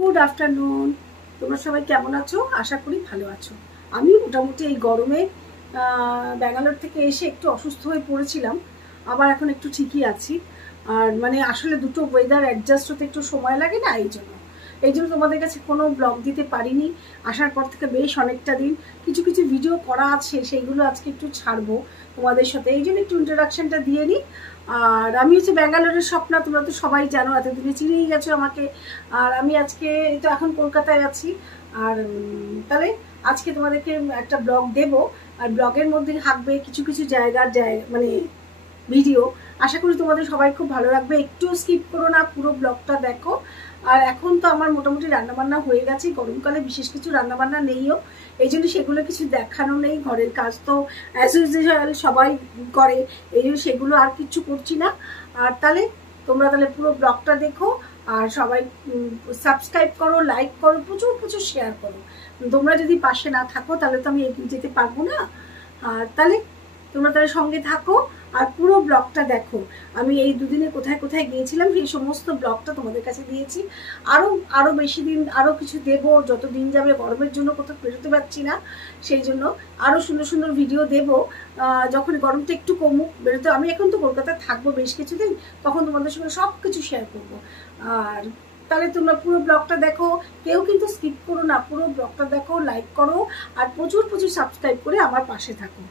Good afternoon. তোমরা সবাই কেমন আছো? আশা করি ভালো আছো। আমি মোটামুটি এই গরমে ব্যাঙ্গালোর থেকে এসে একটু অসুস্থ হয়ে পড়েছিলাম, আবার এখন একটু ঠিকই আছি। আর মানে আসলে দুটো ওয়েদার অ্যাডজাস্ট হতে একটু সময় লাগে না, এই জন্য তোমাদের কাছে কোনো ব্লগ দিতে পারিনি। আসার পর থেকে বেশ অনেকটা দিন কিছু কিছু ভিডিও করা আছে, সেইগুলো আজকে একটু ছাড়বো তোমাদের সাথে, এই জন্য একটু ইন্ট্রোডাকশনটা দিয়ে নিই। আর আমি হচ্ছে ব্যাঙ্গালোরের স্বপ্না, তোমরা তো সবাই জানো, এতদিনে চিনেই গেছো আমাকে। আর আমি আজকে তো এখন কলকাতায় আছি। আর তাহলে আজকে তোমাদেরকে একটা ব্লগ দেব, আর ব্লগের মধ্যে থাকবে কিছু কিছু জায়গার মানে ভিডিও। আশা করি তোমাদের সবাই খুব ভালো লাগবে, একটু স্কিপ করো না, পুরো ব্লগটা দেখো। আর এখন তো আমার মোটামুটি রান্নাবান্না হয়ে গেছে, গরমকালে বিশেষ কিছু রান্নাবান্না নেইও, এই জন্য সেগুলো কিছু দেখানো নেই। ঘরের কাজ তো অ্যাজ ইউজুয়াল সবাই করে, এই জন্য সেগুলো আর কিছু করছি না। আর তাহলে তোমরা তাহলে পুরো ব্লগটা দেখো, আর সবাই সাবস্ক্রাইব করো, লাইক করো, প্রচুর প্রচুর শেয়ার করো। তোমরা যদি পাশে না থাকো তাহলে তো আমি এগিয়ে যেতে পারবো না। আর তাহলে তোমরা তাহলে সঙ্গে থাকো আর পুরো ব্লগটা দেখো। আমি এই দুদিনে কোথায় কোথায় গিয়েছিলাম সেই সমস্ত ব্লগটা তোমাদের কাছে দিয়েছি। আরো বেশি দিন আরো কিছু দেব, যত দিন যাবে, গরমের জন্য কোথাও বেরোতে পারছি না, সেই জন্য আরো সুন্দর সুন্দর ভিডিও দেব। যখন গরমটা একটু কমুক, বেরোতে আমি এখন তো কলকাতায় থাকবো বেশ কিছুদিন, তখন তোমাদের সঙ্গে সব কিছু শেয়ার করবো। আর তাহলে তোমরা পুরো ব্লগটা দেখো, কেউ কিন্তু স্কিপ করো না, পুরো ব্লগটা দেখো, লাইক করো, আর প্রচুর প্রচুর সাবস্ক্রাইব করে আমার পাশে থাকো।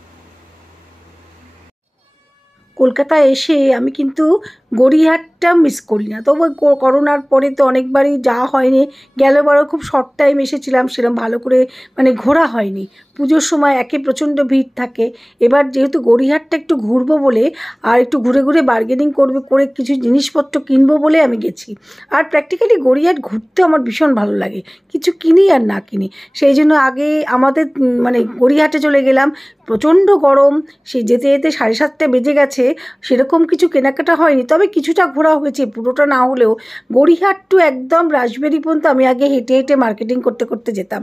কলকাতায় এসে আমি কিন্তু গড়িয়াহাটটা মিস করি না, তবু করোনার পরে তো অনেকবারই যাওয়া হয়নি। গেলবারও খুব শর্ট টাইম এসেছিলাম, সেরকম ভালো করে মানে ঘোরা হয়নি। পুজোর সময় একে প্রচণ্ড ভিড় থাকে। এবার যেহেতু গড়িয়াহাটটা একটু ঘুরবো বলে, আর একটু ঘুরে ঘুরে বার্গেনিং করে কিছু জিনিসপত্র কিনবো বলে আমি গেছি। আর প্র্যাকটিক্যালি গড়িয়াহাট ঘুরতে আমার ভীষণ ভালো লাগে, কিছু কিনি আর না কিনি। সেই জন্য আগে আমাদের মানে গড়িয়াহাটে চলে গেলাম। প্রচণ্ড গরম, সেই যেতে যেতে 7:30 বেজে গেছে, সেরকম কিছু কেনাকাটা হয়নি, তবে কিছুটা ঘোরা হয়েছে, পুরোটা না হলেও। গড়িয়াহাট টু একদম রাসবেরি পর্যন্ত আমি আগে হেঁটে হেঁটে মার্কেটিং করতে করতে যেতাম।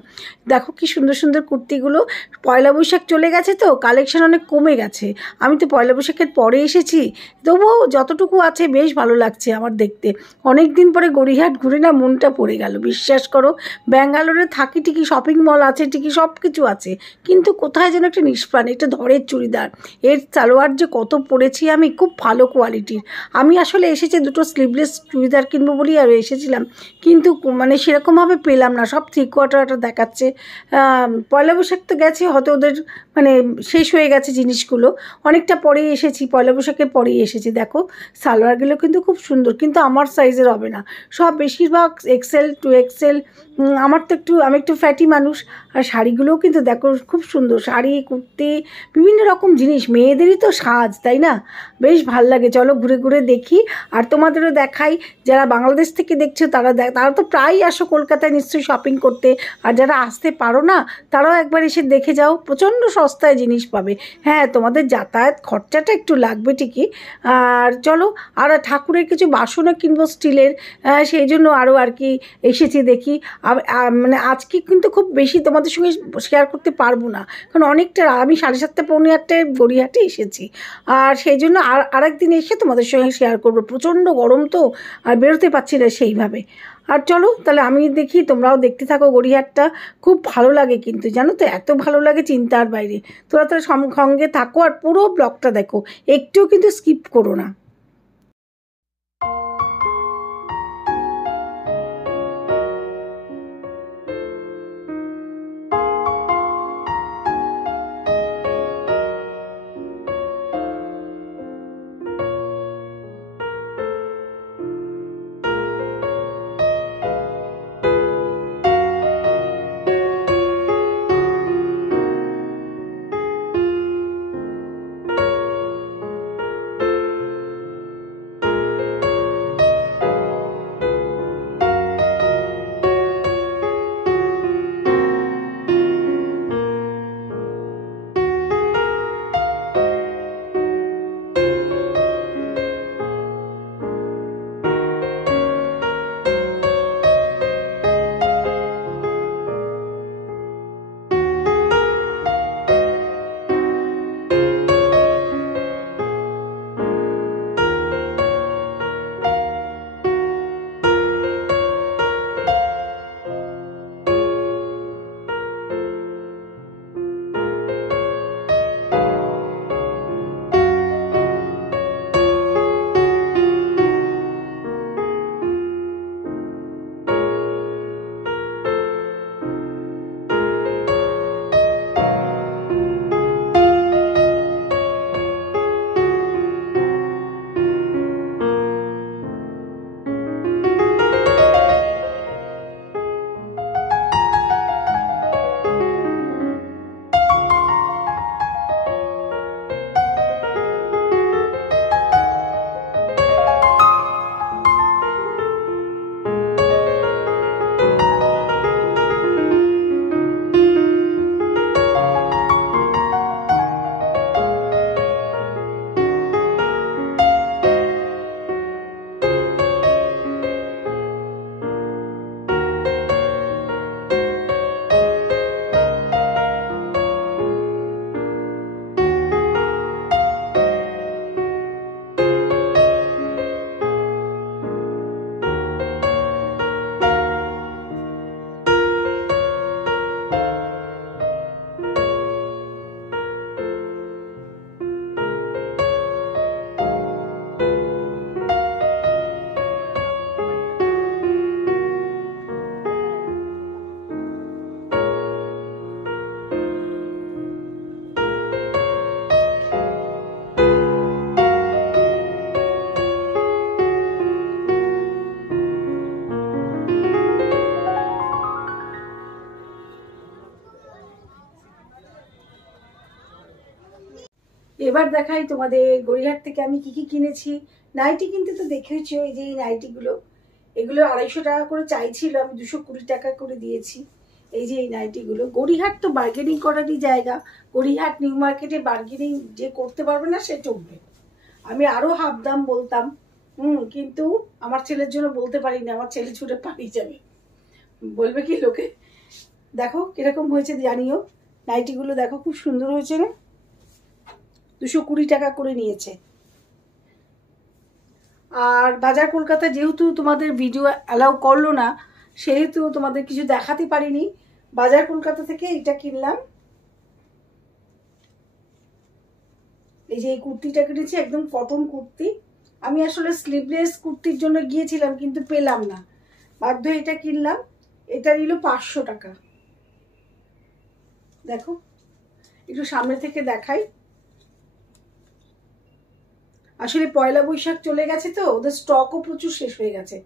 দেখো কি সুন্দর সুন্দর কুর্তিগুলো। পয়লা বৈশাখ চলে গেছে তো কালেকশন অনেক কমে গেছে। আমি তো পয়লা বৈশাখের পরে এসেছি, তবুও যতটুকু আছে বেশ ভালো লাগছে আমার দেখতে। অনেক দিন পরে গড়িয়াহাট ঘুরে না মনটা পড়ে গেল, বিশ্বাস করো। ব্যাঙ্গালোরে থাকি ঠিকই, শপিং মল আছে ঠিকই, সব কিছু আছে, কিন্তু কোথায় যেন একটা নিষ্প্রাণ। একটা ধরের চুড়িদার, এর সালোয়ার যে কত পরেছি আমি, খুব ভালো কোয়ালিটির। আমি আসলে এসেছি দুটো স্লিভলেস চুড়িদার কিনবো বলেই আর এসেছিলাম, কিন্তু মানে সেরকমভাবে পেলাম না, সব 3/4 দেখাচ্ছে। পয়লা বৈশাখ তো গেছে, হয়তো ওদের মানে শেষ হয়ে গেছে জিনিসগুলো। অনেকটা পরেই এসেছি, পয়লা বৈশাখের পরেই এসেছি। দেখো সালোয়ারগুলো কিন্তু খুব সুন্দর, কিন্তু আমার সাইজের হবে না, সব বেশিরভাগ XL 2XL। আমি একটু ফ্যাটি মানুষ। আর শাড়িগুলোও কিন্তু দেখো খুব সুন্দর, শাড়ি, কুর্তি, বিভিন্ন রকম জিনিস। মেয়েদেরই তো সাজ, তাই না? বেশ ভাল লাগে। চলো ঘুরে ঘুরে দেখি, আর তোমাদেরও দেখাই। যারা বাংলাদেশ থেকে দেখছো তারা তো প্রায়ই আসো কলকাতায় নিশ্চয়ই শপিং করতে, আর যারা আসতে পারো না তারাও একবার এসে দেখে যাও, প্রচণ্ড সস্তায় জিনিস পাবে। হ্যাঁ, তোমাদের যাতায়াত খরচাটা একটু লাগবে ঠিকই। আর চলো, আর ঠাকুরের কিছু বাসনও কিনবো স্টিলের, সেই জন্য আরও আর কি এসেছি দেখি। মানে আজকে কিন্তু খুব বেশি তোমাদের সঙ্গে শেয়ার করতে পারবো না, কারণ অনেকটা আমি 7:30 পৌনে 8টায় গড়িয়াহাটে এসেছি। আর সেই জন্য আরেকদিন এসে তোমাদের সঙ্গে শেয়ার করবো। প্রচণ্ড গরম তো, আর বেরোতে পারছি না সেইভাবে। আর চলো তাহলে আমি দেখি, তোমরাও দেখতে থাকো। গড়িয়াহাটটা খুব ভালো লাগে কিন্তু, জানো তো, এত ভালো লাগে চিন্তার বাইরে। তোরা সঙ্গে থাকো আর পুরো ব্লগটা দেখো, একটুও কিন্তু স্কিপ করো না। এবার দেখাই তোমাদের গড়িয়াহাট থেকে আমি কি কি কিনেছি। নাইটি কিনতে তো দেখেছো, এই যে এই নাইটিগুলো, এগুলো 250 টাকা করে চাইছিল, আমি 220 টাকা করে দিয়েছি। এই যে এই নাইটিগুলো, গড়িয়াহাট তো বার্গেনিং করারই জায়গা। গড়িয়াহাট নিউ মার্কেটে বার্গেনিং যে করতে পারবে না সে টকবে। আমি আরো হাফ দাম বলতাম, কিন্তু আমার ছেলের জন্য বলতে পারিনি, আমার ছেলে ছুটে পালিয়ে যাবে, বলবে কি লোকে। দেখো কিরকম হয়েছে জানিও, নাইটিগুলো দেখো খুব সুন্দর হয়েছে না, 220 টাকা করে নিয়েছে। আর বাজার কলকাতা যেহেতু তোমাদের ভিডিও অ্যালাউ করলো না, সেহেতু তোমাদের কিছু দেখাতে পারিনি। বাজার কলকাতা থেকে এটা কিনলাম, এই যে এই কুর্তিটা কিনেছি, একদম কটন কুর্তি। আমি আসলে স্লিভলেস কুর্তির জন্য গিয়েছিলাম কিন্তু পেলাম না, বাধ্য এটা কিনলাম। এটা নিল 500 টাকা। দেখো একটু সামনে থেকে দেখাই, আসলে পয়লা বৈশাখ চলে গেছে তো ওদের স্টকও প্রচুর শেষ হয়ে গেছে।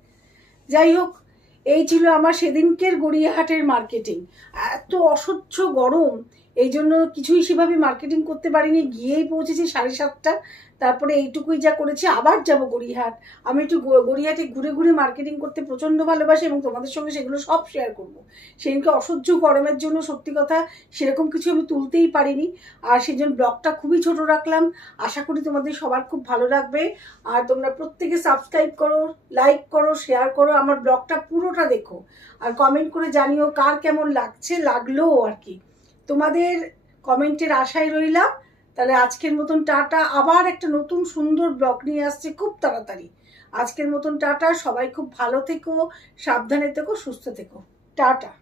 যাই হোক, এই ছিল আমার সেদিনকের গড়িয়াহাটের মার্কেটিং। এত অসহ্য গরম, এই জন্য কিছুই সেভাবে মার্কেটিং করতে পারিনি, গিয়েই পৌঁছেছি 7:30। তারপরে এইটুকুই যা করেছি, আবার যাব গড়িয়াহাট। আমি একটু গড়িয়াহাটে ঘুরে ঘুরে মার্কেটিং করতে প্রচণ্ড ভালোবাসি এবং তোমাদের সঙ্গে সেগুলো সব শেয়ার করব। সেদিনকে অসহ্য গরমের জন্য সত্যি কথা সেরকম কিছু আমি তুলতেই পারিনি, আর সেই জন্য ব্লগটা খুবই ছোট রাখলাম। আশা করি তোমাদের সবার খুব ভালো লাগবে। আর তোমরা প্রত্যেকে সাবস্ক্রাইব করো, লাইক করো, শেয়ার করো, আমার ব্লগটা পুরোটা দেখো, আর কমেন্ট করে জানিও কার কেমন লাগলো আর কি। তোমাদের কমেন্টের আশায় রইলাম। তাহলে আজকের মতন টাটা, আবার একটা নতুন সুন্দর ব্লগ নিয়ে আসছে খুব তাড়াতাড়ি। আজকের মতন টাটা, সবাই খুব ভালো থেকো, সাবধানে থেকো, সুস্থ থেকো, টাটা।